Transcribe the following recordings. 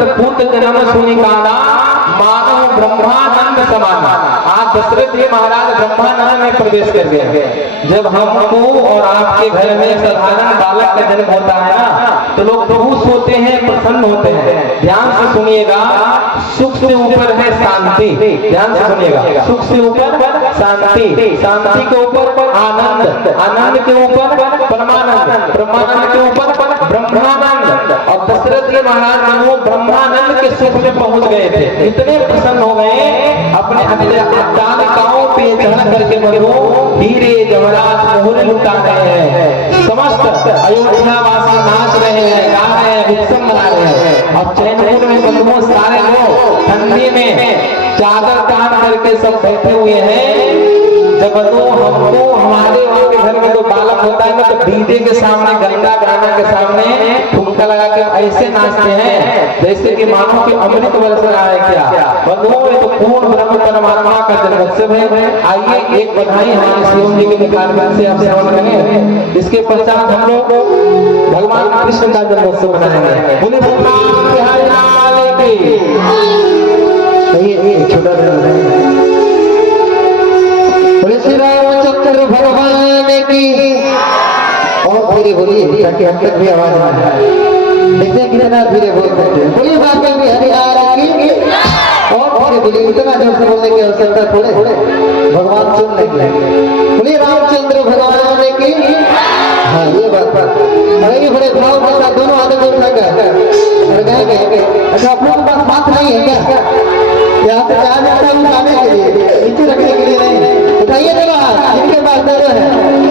दशरथ पुत्र जन्म सुनि काना मानव ब्रह्मानंद समान। आज दशरथ जी महाराज ब्रह्मानंद में प्रवेश कर गए। जब हमको और आपके घर में साधारण बालक का जन्म होता है ना, तो लोग खुश होते हैं, प्रसन्न होते हैं। ध्यान से सुनिएगा, सुख से ऊपर है शांति। ध्यान से सुनिएगा, सुख से ऊपर शांति, शांति के ऊपर आनंद, आनंद के ऊपर परमानंद, परमानंद के ऊपर ब्रह्मानंद। और दशरथ जी महाराज वो ब्रह्मानंद के सुख में पहुंच गए थे। इतने प्रसन्न हो गए, अपने अट्टालिकाओं पे चढ़ करके मनो हीरे जवाहरात मोहरे लुटा रहे हैं। समस्त अयोध्या वासी नाच रहे हैं, गा रहे हैं, उत्सव मना रहे हैं। और चैनपुर में बंधुओं सारे लोग ठंडी में चादर तान करके सब बैठे हुए हैं। जब हमको हमारे वहाँ के घर में जो बालक होता है ना, तो डीजे के सामने, गंगा गाना के सामने ठुमका लगा के ऐसे नाचते हैं जैसे कि मानो कि अमृत बरस रहा है। क्या बंधुओं, ये तो पूर्ण ब्रह्म परमात्मा का जन्मोत्सव है। आइए एक बधाई हमारे शिव जी के मुखारबिंद से आप श्रवण करें। इसके पश्चात हम लोग भगवान कृष्ण का जन्मोत्सव मनाएंगे। बोले भगवान बिहारी लाल की। छोटा श्री रामचंद्र भगवान की। और धीरे बोलिए ताकि हम तक भी आवाज आ जाए। देखते कितना धीरे बोल सकते हैं। बोलिए बाबा बिहारी लाल की। और धीरे बोलिए, इतना जोर से बोलने की आवश्यकता थोड़े भगवान सुन लेंगे। बोलिए रामचंद्र भगवान की। हाँ, ये बात बड़े बड़े भाव के साथ दोनों आदमी उठाकर और गाएंगे। अच्छा, आप लोगों के पास बात नहीं है क्या? यहाँ पे कहा जाता है उठाने के लिए, नीचे रखने के लिए नहीं। उठाइए जरा, इनके पास जरूर है।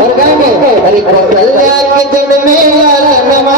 और गाएंगे अरे कौशल्या के जन्म में लाल नमा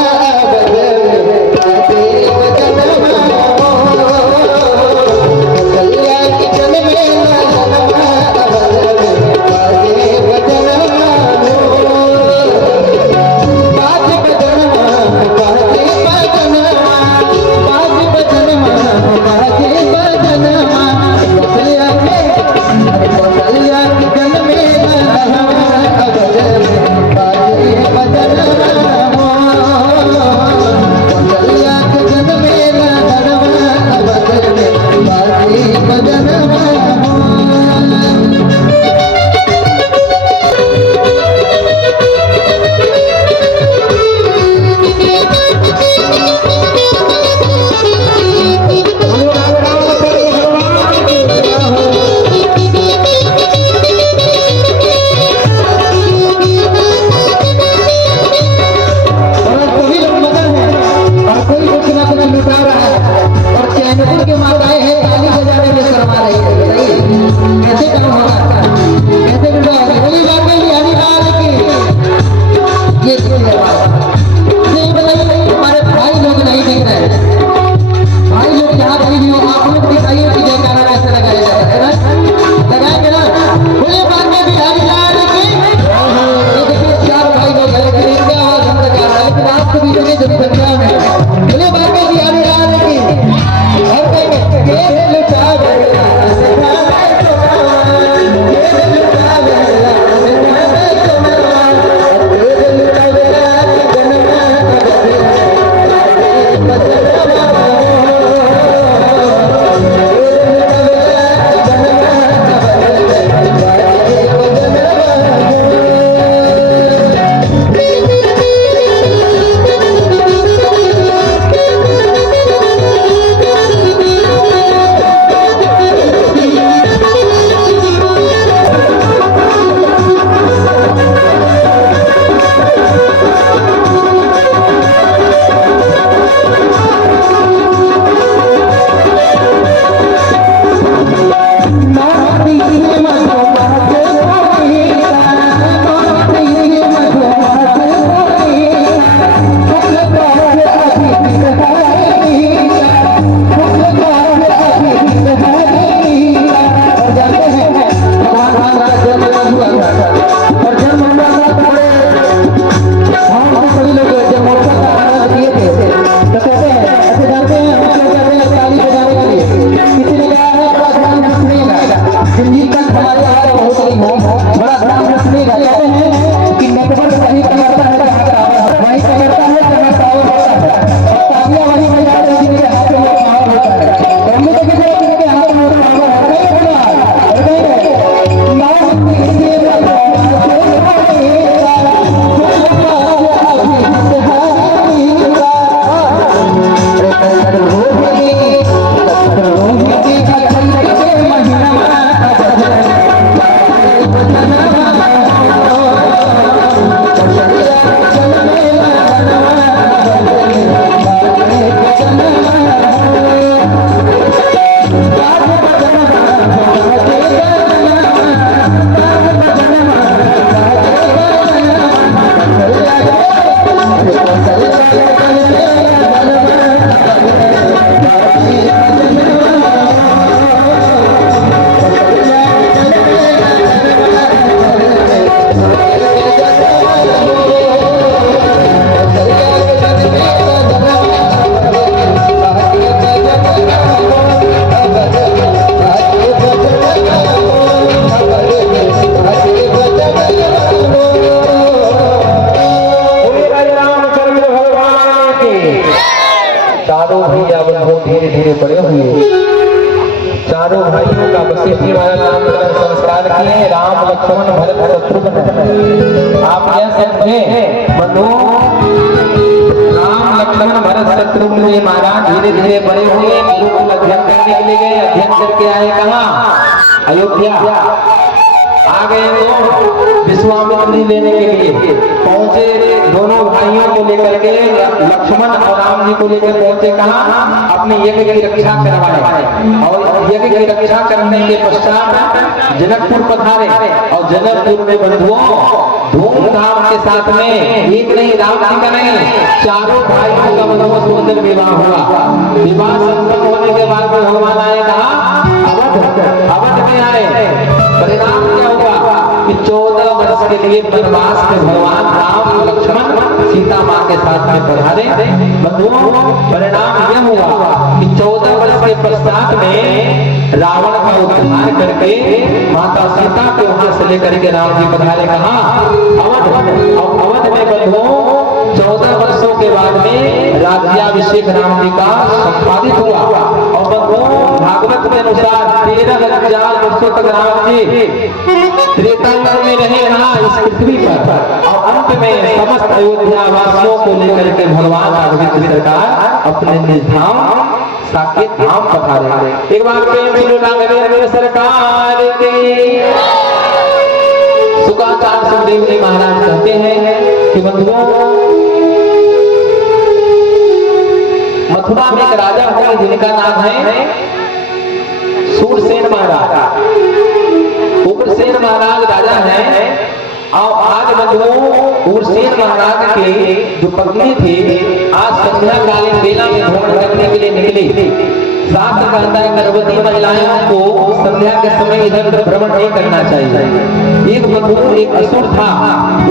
चारों भैया बंधु धीरे धीरे बड़े हुए। चारों भाइयों का वशिष्ठ जी महाराज नामकरण संस्कार किए। राम लक्ष्मण भरत शत्रुघ्न। आप यह समझे बंधु, राम लक्ष्मण भरत शत्रुघ्न जी महाराज धीरे धीरे बड़े हुए। गुरुकुल अध्ययन करने के लिए गए। अध्ययन करके आए कहाँ? अयोध्या। आ गए तो विश्वामित्र जी लेने के लिए पहुंचे। दोनों भाइयों को लेकर के लक्ष्मण और राम जी को लेकर पहुंचे कहाँ? अपने यज्ञ की रक्षा करवाए। और यज्ञ की रक्षा करने के पश्चात जनकपुर पधारे। और जनकपुर में बंधुओं धूमधाम के साथ में एक नहीं, राम जी का नहीं, चारों भाइयों का बंधुओं सुंदर विवाह हुआ। विवाह संपन्न होने के बाद में भगवान आए कहाँ? अवध में आए। परिणाम क्या हुआ कि 14 वर्ष के लिए वनवास में भगवान राम लक्ष्मण सीता माँ के साथ में पधारे। बंधुओं परिणाम यह हुआ कि 14 वर्ष के पश्चात में रावण का उद्धार करके माता सीता को वहां से लेकर के राम जी पधारे कहाँ? अवध। अवध में बंधुओं 14 वर्षों के बाद में राज्याभिषेक राम जी का संपादित हुआ। और बंधुओं भागवत के अनुसार 13,000 वर्षों तक राम जी त्रेता युग में रहे यहाँ इस पृथ्वी पर। और अंत में समस्त अयोध्या वासियों को लेकर के भगवान राघवेंद्र सरकार अपने निज धाम साकेत धाम पधारे। एक बार प्रेम से राघवेंद्र सरकार की। शुक्राचार्य सुखदेव जी महाराज कहते हैं कि बंधुओं मथुरा में एक राजा हुए जिनका नाम है सूरसेन महाराज। उग्रसेन महाराज राजा हैं। और आज बंधुओं उग्रसेन महाराज के जो पत्नी थी आज संध्या कालीन बेला में भ्रमण करने के लिए निकली। शास्त्र कहता है गर्भवती महिलाओं को संध्या के समय इधर उधर भ्रमण नहीं करना चाहिए। एक बंधु एक असुर था,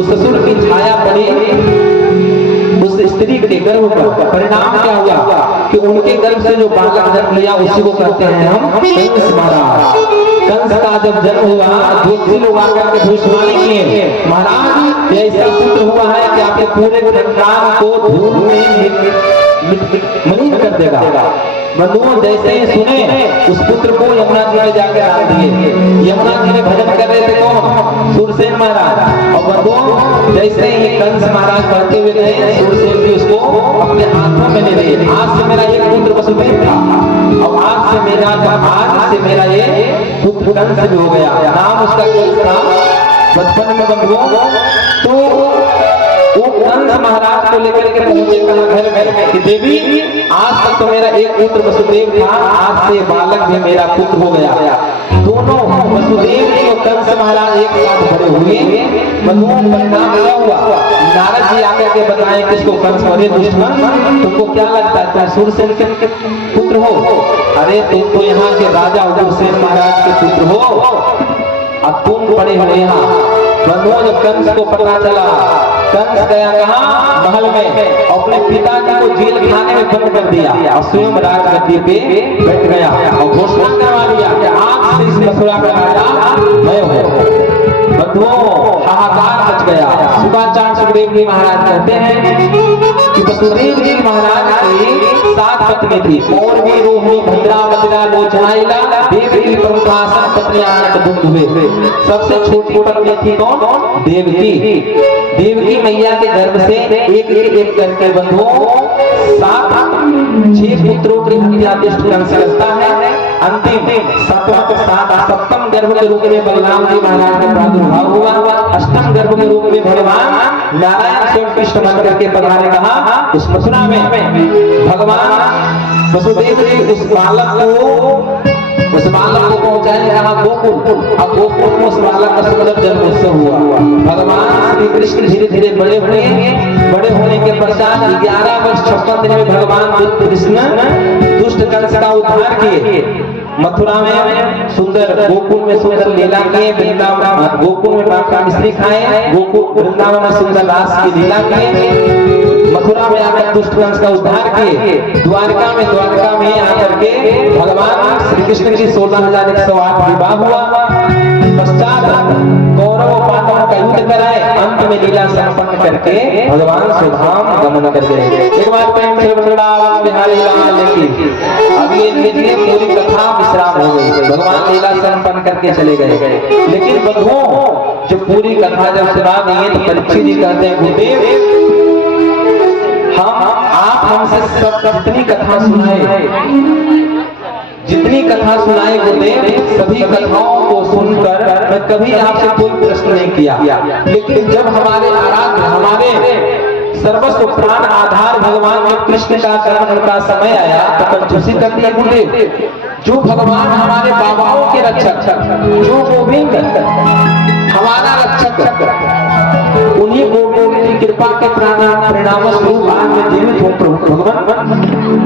उस असुर की छाया पड़ी उस स्त्री के गर्भ पर। परिणाम क्या हुआ कि उनके गर्भ से जो बालक जन्म लिया उसी को कहते हैं हम कंस महाराज। कंस का जब जन्म हुआ ज्योतिषी लोग आकर के भविष्यवाणी किए, महाराज ऐसा पुत्र हुआ है कि आपके पूरे खानदान को धूल में मलिन कर देगा। बंधुओं जैसे ही सुने उस पुत्र को यमुना जी में जाकर डाल दिए। यमुना जी में भजन कर रहे थे कौन? सूरसेन महाराज। और बंधुओं जैसे ही कंस महाराज बढ़ते हुए गए सूरसेन जी उसको अपने हाथों में ले लिए। आज से मेरा एक पुत्र वसुदेव था और आज से मेरा ये पुत्र कंस भी हो गया। नाम उसका कंस था बचपन में। बंधुओं तो वो कंस महाराज को लेकर के पहुंचे कहा घर में कि देवी आज तक तो मेरा एक पुत्र वसुदेव था, आज से बालक भी मेरा पुत्र हो गया। दोनों वसुदेव जी और कंस महाराज एक साथ बड़े हुए। बंधुओं परिणाम क्या हुआ? नारद जी आकर के बताए किसको? कंस बड़े दुश्मन, तुमको क्या लगता है तुम सूरसेन के पुत्र हो? अरे तुम तो यहाँ के राजा उग्रसेन महाराज के पुत्र हो। अब तुम पड़े हो यहाँ। बंधुओं जब कंस को पता चला, कंस गया कहाँ? महल में। अपने पिताजी को जेल खाने में बंद कर दिया और स्वयं राजगद्दी पे बैठ गया और घोषणा करवा दिया कि आज से इस मथुरा का राजा मैं हूँ। बंधुओं हाहाकार मच गया। शुक्राचार्य सुखदेव जी महाराज कहते हैं कि वसुदेव जी महाराज की 7 पत्नी थी। मौर्वी, रोहिणी, भद्रा, मदिरा, लोचनाइला, देवकी, प्रमुखासन पत्नी आनंद बुंदुवे। सबसे छोटी पत्नी थी कौन? देवकी। देवकी मैया के गर्भ से एक करके बंधुओं 6 पुत्रों की हत्या दुष्ट कंस करता है। अंतिम 7वां गर्भ के रूप में बलराम जी महाराज का प्रादुर्भाव हुआ। 8वें गर्भ के रूप में भगवान नारायण स्वयं कृष्ण बन करके पधारे कहा इस मथुरा में। भगवान वसुदेव जी उस बालक को पहुंचाने कहा गोकुल। अब गोकुल में उस बालक का सुंदर जन्मोत्सव हुआ। भगवान श्री कृष्ण धीरे धीरे बड़े होने के पश्चात 11 वर्ष 56 दिन में भगवान कृष्ण दुष्ट कंस का उद्धार किए। मथुरा में सुंदर गोकुल में सुंदर लीला किए। वृंदावन गोकुल में माता मिश्री खाए। गोकुल वृंदावन में सुंदर रास की लीला किए। मथुरा में आकर दुष्ट कंस का उद्धार किए, द्वारका में आकर के भगवान श्री कृष्ण की 16,108 विवाह हुआ। पश्चात कौरव पांडवों का युद्ध कराए, अंत में लीला संपन्न करके भगवान सुधाम गमन कर गए। एक बार प्रेम से वृंदावन बिहारी लाल की अब ये लीजिए पूरी कथा विश्राम हो गई, भगवान लीला संपन्न करके चले गए। लेकिन बंधुओं जो पूरी कथा जब सुना दी तो परीक्षित जी कहते हैं गुरुदेव आप हमसे सब कितनी कथा सुनाए, जितनी कथा सुनाए गुरुदेव सभी कथाओं को सुनकर मैं कभी आपसे कोई प्रश्न नहीं किया, लेकिन जब हमारे आराध्य हमारे सर्वस्व प्राण आधार भगवान जब कृष्ण का जन्म का समय आया तो कंजूसी कर दिया गुरुदेव। जो भगवान हमारे बाबाओं के रक्षक, जो गोविंद हमारा रक्षक, उन्हीं गोविंद की कृपा के परिणाम स्वरूप आज में जीवित हो प्रभु भगवान।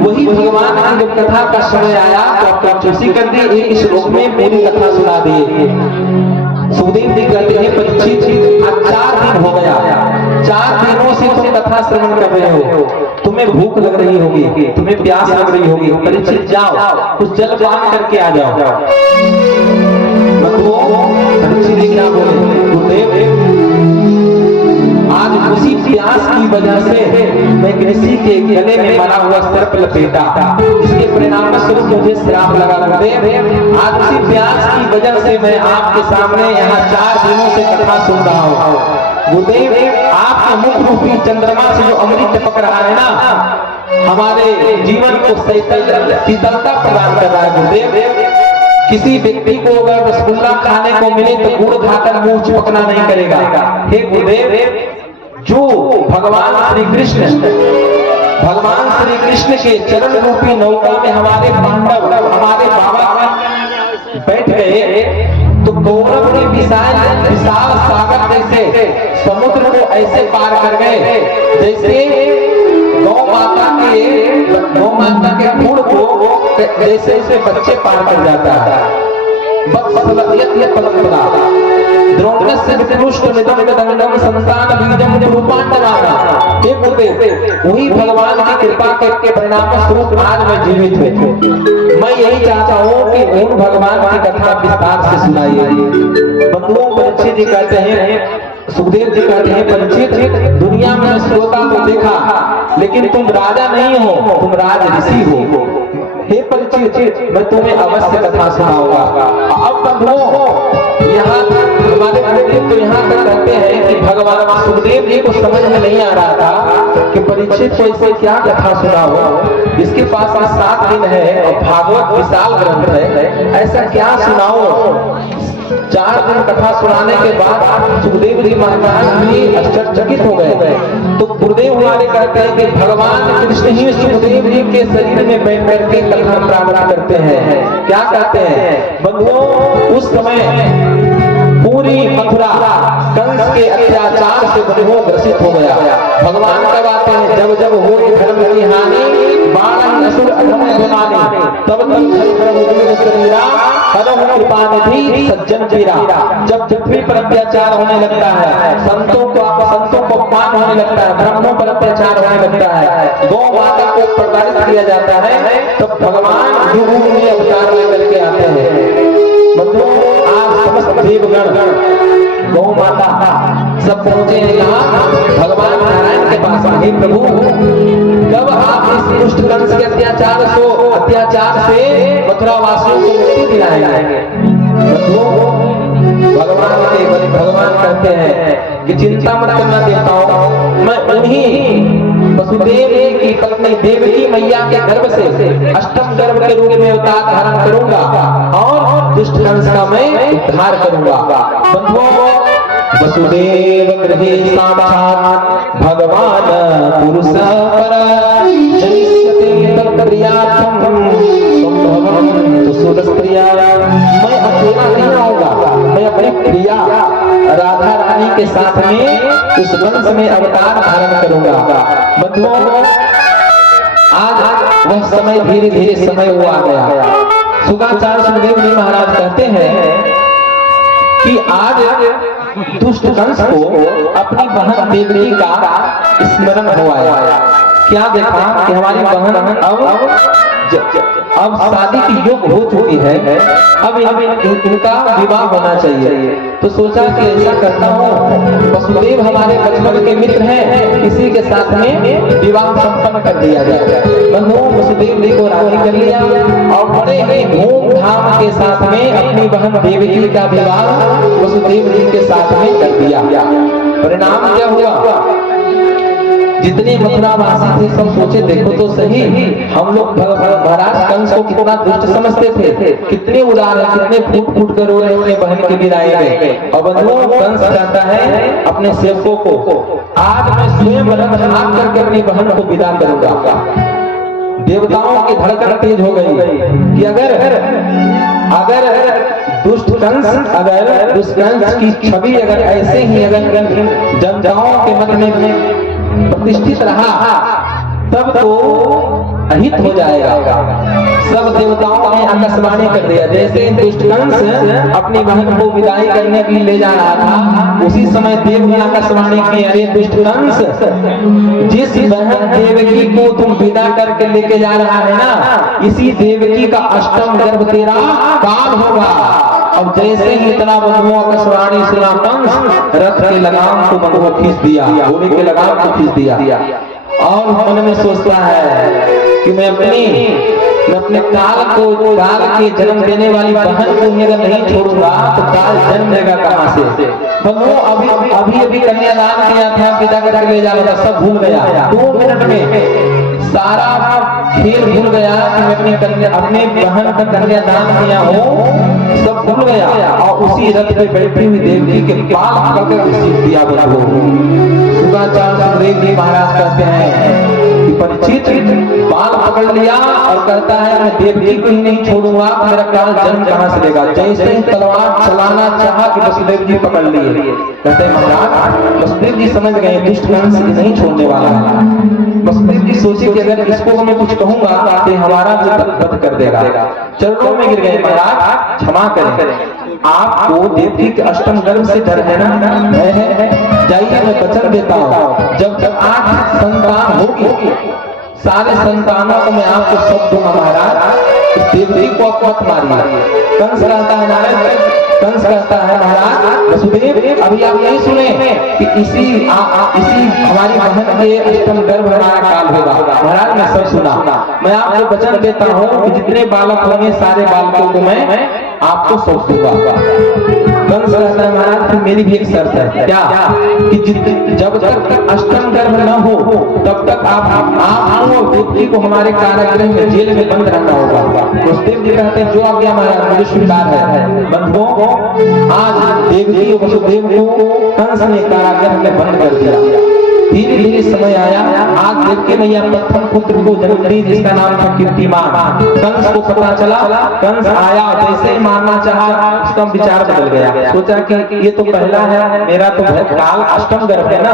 वही भगवान की जब कथा का समय आया तो कंजूसी कर दी, एक श्लोक में पूरी कथा सुना दी। सुखदेव जी कहते हैं परीक्षित आज 4 दिन हो गया, 4 दिनों से तुम कथा श्रवण कर रहे हो, तुम्हें भूख लग रही होगी, तुम्हें प्यास लग रही होगी, परीक्षित जाओ कुछ जल पान करके आ जाओ। परीक्षित जी क्या बोले गुरुदेव आज उसी प्यास की वजह से मैं किसी के गले में मरा हुआ सर्प लपेटा, इसके परिणाम स्वरूप मुझे श्राप लगा गुरुदेव। आज उसी प्यास की वजह से मैं आपके सामने यहाँ 4 दिनों से कथा सुन रहा हूँ गुरुदेव। आपके मुख रूपी चंद्रमा से जो अमृत टपक रहा है ना, हमारे जीवन को शीतलता प्रदान कर रहा है गुरुदेव। किसी व्यक्ति को अगर रसगुल्ला खाने को मिले तो गुड़ खाकर मुंह चिपकना नहीं करेगा। हे गुरुदेव जो भगवान श्री कृष्ण के चरण रूपी नौका में हमारे पांडव हमारे बाबा बैठ गए तो कौरव के विशाल सागर जैसे समुद्र को ऐसे पार कर गए जैसे गौ माता के खून को जैसे बच्चे पार कर जाता है। वही भगवान की कृपा के परिणाम स्वरूप आज मैं जीवित हूँ। मैं यही चाहता हूँ कि उन भगवान की कथा विस्तार से सुनाइए। बंधुओं परीक्षित जी कहते हैं, सुखदेव जी कहते हैं परीक्षित दुनिया में श्रोता को देखा लेकिन तुम राजा नहीं हो, तुम राज ऋषि हो। हे परीक्षित मैं तुम्हें अवश्य कथा सुनाऊंगा। अब बंधुओं यहाँ हमारे गुरुदेव तो यहाँ तक कहते हैं कि भगवान सुखदेव जी को समझ में नहीं आ रहा था कि परीक्षित को इसे क्या कथा सुनाओ, इसके पास 7 दिन है और भागवत विशाल ग्रंथ है, ऐसा क्या सुनाओ। 4 दिन कथा सुनाने के बाद सुखदेव जी महाराज भी आश्चर्यचकित हो गए। तो गुरुदेव हमारे कहते हैं कि भगवान कृष्ण ही सुखदेव जी के शरीर में बैठ करके कथा प्रारंभ करते हैं। क्या कहते हैं बंधुओं, उस समय पूरी मथुरा कंस के अत्याचार से बंधुओं ग्रसित हो गया। भगवान कब आते हैं, जब जब हो धर्म की हानि बाण असुर अधम गुनानी तब कृपानिधि सज्जन पीरा। जब पृथ्वी पर अत्याचार होने लगता है, संतों को अपमान होने लगता है, ब्राह्मणों पर अत्याचार होने लगता है, गौ माता को प्रताड़ित किया जाता है, तब भगवान युग में अवतार लेकर के आते हैं। बंधुओं आज समस्त देवगण गौ माता सब पहुंचे हैं यहाँ भगवान नारायण के पास। हे प्रभु कब आप इस दुष्ट कंस के अत्याचार से मथुरा वासियों को मुक्ति दिलाएंगे। भगवान कहते हैं कि चिंता मत करना देवताओं, मैं उन्हीं वसुदेव की पत्नी देवकी मैया के गर्भ से अष्टम गर्भ के रूप में अवतार धारण करूंगा और दुष्ट कंस का मैं उद्धार करूंगा। बंधुओं वसुदेव गृहे साक्षात् भगवान पुरुष पर जनिष्यते तत्प्रियार्थम संभवं सुरस्त्रिया। मैं अकेला नहीं आऊंगा, मैं अपनी प्रिया राधा रानी के साथ में उस वंश में अवतार धारण करूंगा। बंधुओं आज वह समय धीरे धीरे समय हुआ गया। सुगाचार्य सुखदेव जी महाराज कहते हैं कि आज दुष्ट कंस को अपनी बहन देवकी का स्मरण हुआ। क्या देखा कि हमारी बहन अब शादी की योग हो चुकी है, अब इनका विवाह होना चाहिए। तो सोचा कि ऐसा करता हूँ, वसुदेव हमारे बचपन के मित्र हैं, इसी के साथ में विवाह संपन्न कर दिया जाए। बंधुओं, वसुदेव जी को राजी कर लिया और बड़े ही धूमधाम के साथ में अपनी बहन देवकी का विवाह वसुदेव जी के साथ में कर दिया। परिणाम क्या हुआ? जितने मथुरावासी थे सब सोचे देखो तो सही, हम लोग महाराज कंस को कितना दुष्ट समझते थे, कितने उदार है, कितने फूट फूट कर रो रहे अपने बहन की विदाई में। और बंधुओं, कंस कहता है अपने सेवकों को, आज मैं स्वयं रथ हाँक करके अपनी बहन को विदा करूंगा। देवताओं की धड़कन तेज हो गई कि अगर दुष्ट कंस की छवि अगर ऐसे ही अगर जनताओं के मन में प्रतिष्ठित रहा तब तो अहित हो जाएगा। सब देवताओं ने आकाशवाणी कर दिया। जैसे दुष्ट कंस अपनी बहन को विदाई करने के लिए ले जा रहा था, उसी समय देव ने आकाशवाणी की, अरे दुष्ट कंस, जिस बहन देवकी को तुम विदा करके लेके जा रहा है ना, इसी देवकी का अष्टम गर्भ तेरा काल होगा। अब जैसे ही इतना बंधुओं आकाशवाणी सुना, कंस रथ के लगाम को बंधुओं खींच दिया, घोड़े के लगाम को खींच दिया और मन में सोचता है कि मैं अपने काल के जन्म देने वाली बहन को अगर नहीं छोड़ूंगा तो काल जन्म देगा कहां से। बंधुओं, अभी कन्यादान किया था, पिता करके ले जा रहा था, सब भूल गया। 2 मिनट में सारा खेल भूल गया कि मैं अपने बहन का कन्यादान किया हूँ, सब भूल गया और उसी रथ पे बैठी हुई देवकी के बाल पकड़ सीख दिया। सुदेव जी महाराज कहते हैं कि परिचित बाल पकड़ लिया और कहता है मैं देवकी को ही नहीं छोड़ूंगा, मेरा काल जन्म कहां से लेगा। जैसे ही तलवार चलाना चाहा कि वसुदेव जी पकड़ लिए। कहते हैं महाराज, वसुदेव जी समझ गए दुष्ट कंस नहीं छोड़ने वाला है। वसुदेव जी सोचे कि अगर इसको मैं कुछ कहूंगा तो हमारा वध कर देगा। चरणों में गिर गए, महाराज क्षमा करें, आपको देवकी के अष्टम गर्भ से डर है ना? जाइए, मैं वचन देता हूँ, जब तक 8 संतान होगी, सारे संतानों को मैं आपको सब दूंगा महाराज, इस देवकी को आप मत मारिए। कंस कहता है नारायण, कंस कहता है महाराज वसुदेव, अभी आप नहीं सुने कि इसी हमारी बहन के अष्टम गर्भ हमारा काल होगा। महाराज मैं सब सुना, मैं आपको वचन देता हूँ कि जितने बालक होंगे सारे बालकों को मैं आपको सौंप दूंगा। कंस कहता है महाराज फिर मेरी भी एक शर्त है। क्या? कि जब तक अष्टम गर्भ न हो तब तक आपको देवकी को हमारे कारागृह में जेल में बंद रहना होगा। वसुदेव जी कहते हैं जो आज्ञा महाराज मुझे स्वीकार है। बंधुओं, आज देवकी और वसुदेव को कंस ने कारागृह में बंद कर दिया। धीरे धीरे समय आया, आज देवकी मैया प्रथम पुत्र को जन्म दी जिसका नाम था कीर्तिमान। कंस को पता चला, कंस आया, जैसे ही मारना चाहा उसका विचार बदल गया। सोचा कि ये तो पहला है, मेरा तो काल अष्टम गर्भ है ना,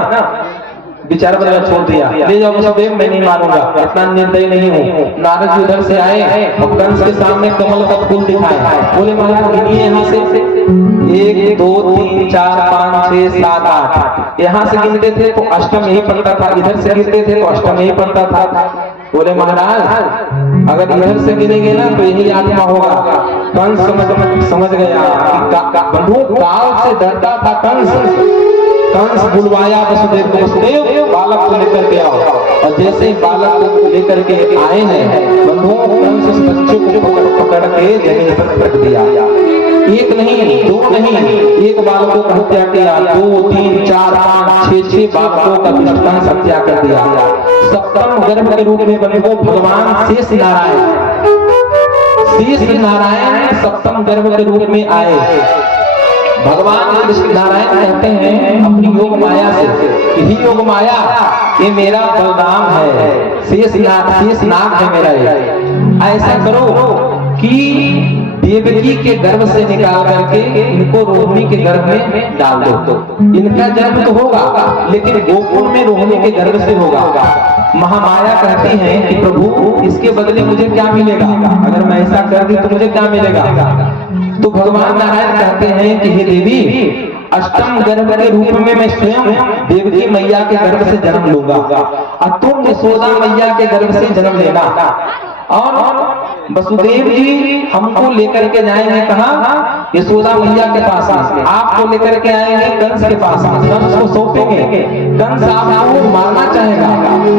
विचार बदला, छोड़ दिया। ले जाओ वसुदेव, मैं नहीं मारूंगा, इतना निर्दयी नहीं हूँ। नारद जी उधर से आए और कंस के सामने कमल का फूल दिखाए, बोले महाराज गिनिए यहाँ से 1 2 3 4 5 6 7 8। यहाँ से गिनते थे तो अष्टम यही पड़ता था, इधर से गिनते थे तो अष्टम यही पड़ता था। बोले महाराज अगर इधर से गिनेंगे ना तो यही आत्मा होगा। कंस समझ गया, बंधु काल से डरता था कंस बुलवाया वसुदेव को, वसुदेव बालक को लेकर के आओ। और जैसे ही बालक को लेकर के आए हैं, बंधुओं कंस उस बच्चे को पकड़ के जमीन पर फेंक दिया। 1 नहीं 2 नहीं, 1 बालकों का हत्या किया, 2 3 4 5 6 बालकों का दुष्टकांत हत्या कर दिया। सप्तम गर्भ के रूप में बंधुओं भगवान शेष नारायण सप्तम गर्भ के रूप में आए। भगवान कृष्ण नारायण कहते हैं अपनी योग माया से, यही योग माया ये मेरा बलराम है, शेष नाग है मेरा ये। ऐसा करो कि देवकी के गर्भ से निकाल करके इनको रोहिणी के गर्भ में डाल दो। इनका जन्म तो होगा लेकिन गोकुल में रोहिणी के गर्भ से होगा। महामाया कहती है कि प्रभु इसके बदले मुझे क्या मिलेगा, अगर मैं ऐसा कर दी तो मुझे क्या मिलेगा। तो भगवान नारायण कहते हैं कि हे देवी अष्टम गर्भ के रूप में मैं स्वयं देवकी मैया के गर्भ से जन्म लूंगा और तुम यशोदा मैया के गर्भ से जन्म लेना। और वसुदेव जी हमको लेकर के जाएंगे कहाँ? यशोदा मैया के पास। आपको लेकर के आएंगे कंस के पास, कंस को सौंपेंगे। कंस आपको मारना चाहेगा,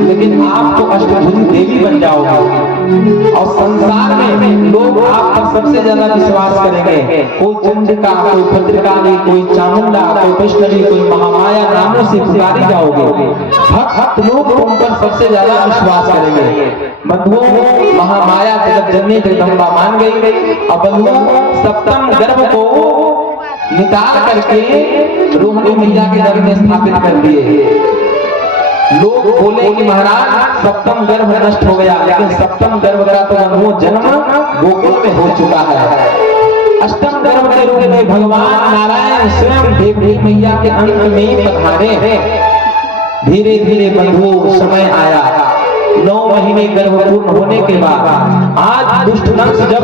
लेकिन आप तो अष्टभुजी देवी बन जाओगे और संसार में लोग आप पर सबसे ज्यादा विश्वास करेंगे। कोई चंडिका, कोई भद्रकाली, कोई चामुंडा, कोई वैष्णवी, कोई महामाया नामों से पुकारी जाओगे। भक्त लोग तुम पर सबसे ज्यादा विश्वास करेंगे। बंधुओं, महामाया जगत जननी जगदम्बा मान गई और बंधुओं सप्तम गर्भ को निकाल करके रोहिणी मैया के गर्भ में स्थापित कर दिए। लोग बोले कि महाराज सप्तम गर्भ नष्ट हो गया, लेकिन सप्तम गर्भ का तो बंधुओं जन्म गोकुल में हो चुका है। अष्टम गर्भ के रूप में भगवान नारायण स्वयं देवकी मैया के अंत में पधारे। धीरे धीरे बंधुओं समय आया, 9 महीने गर्भ पूर्ण होने के बाद आज दुष्ट कंस जब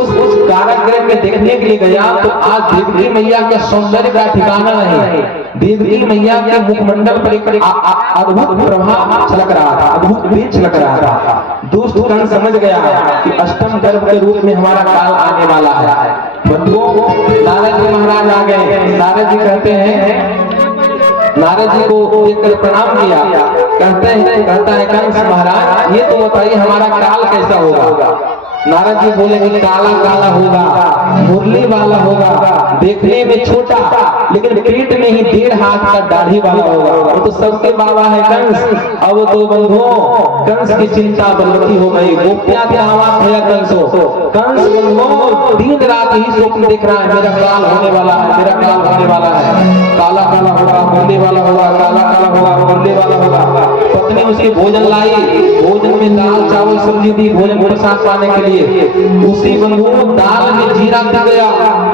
उस कारागृह में देखने के लिए गया तो आज देवकी मैया के सौंदर्य का ठिकाना नहीं। देवकी मैया के मुखमंडल पर एक अद्भुत प्रभाव छलक रहा था, अद्भुत तेज छलक रहा था। दुष्ट कंस समझ गया कि अष्टम गर्भ के रूप में हमारा काल आने वाला है। बंधुओं, नारद जी महाराज आ गए। नारद जी कहते हैं, नारद जी को देखकर प्रणाम किया। कहता है कंस महाराज ये तो बताइए हमारा काल कैसा होगा? नारद जी बोले कि काला काला होगा, मुरली वाला होगा, देखने में छोटा लेकिन पेट में ही 1.5 हाथ का दाढ़ी वाला होगा। वो तो सबके बाबा है कंस। अब तो बंधुओं कंस की चिंता बलवती हो गई। गोपियां क्या आवाज है कंसो? कंस बंधुओं दिन रात ही स्वप्न देख रहा है, मेरा काल होने वाला है, मेरा काल होने वाला है। काला काला होगा, मुरली वाला होगा, काला काला होगा, मुरली वाला होगा। पत्नी उसकी भोजन लाई, भोजन में दाल चावल सब्जी दी भोजन प्रसाद पाने के लिए। उसी बंधुओं दाल में जीरा दे गया,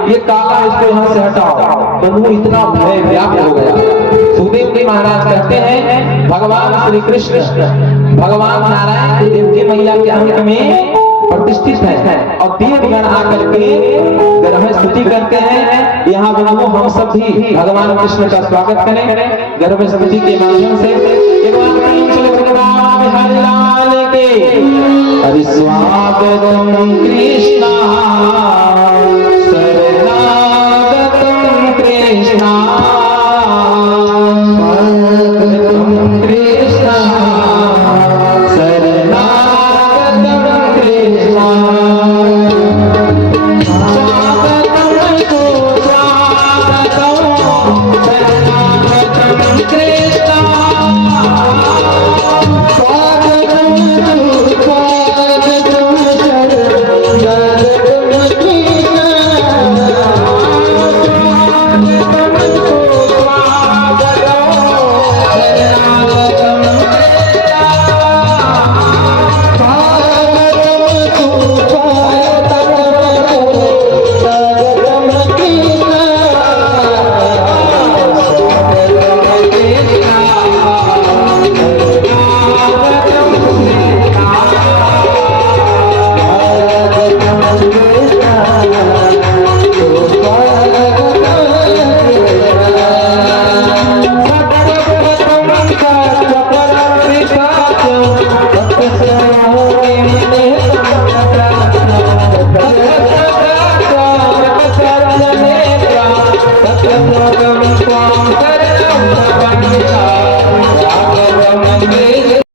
ये काला इसको यहाँ से हटाओ। बंधुओं इतना भय व्याप्त हो गया। सुखदेव जी महाराज कहते हैं भगवान श्री कृष्ण भगवान नारायण देवकी मैया के अंक में प्रतिष्ठित है और देवगण आकर के गर्भ स्तुति करते हैं। यहाँ बंधुओं हम सब भी भगवान कृष्ण का स्वागत करें गर्भ स्तुति के माध्यम से। हरि स्वागतम कृष्णा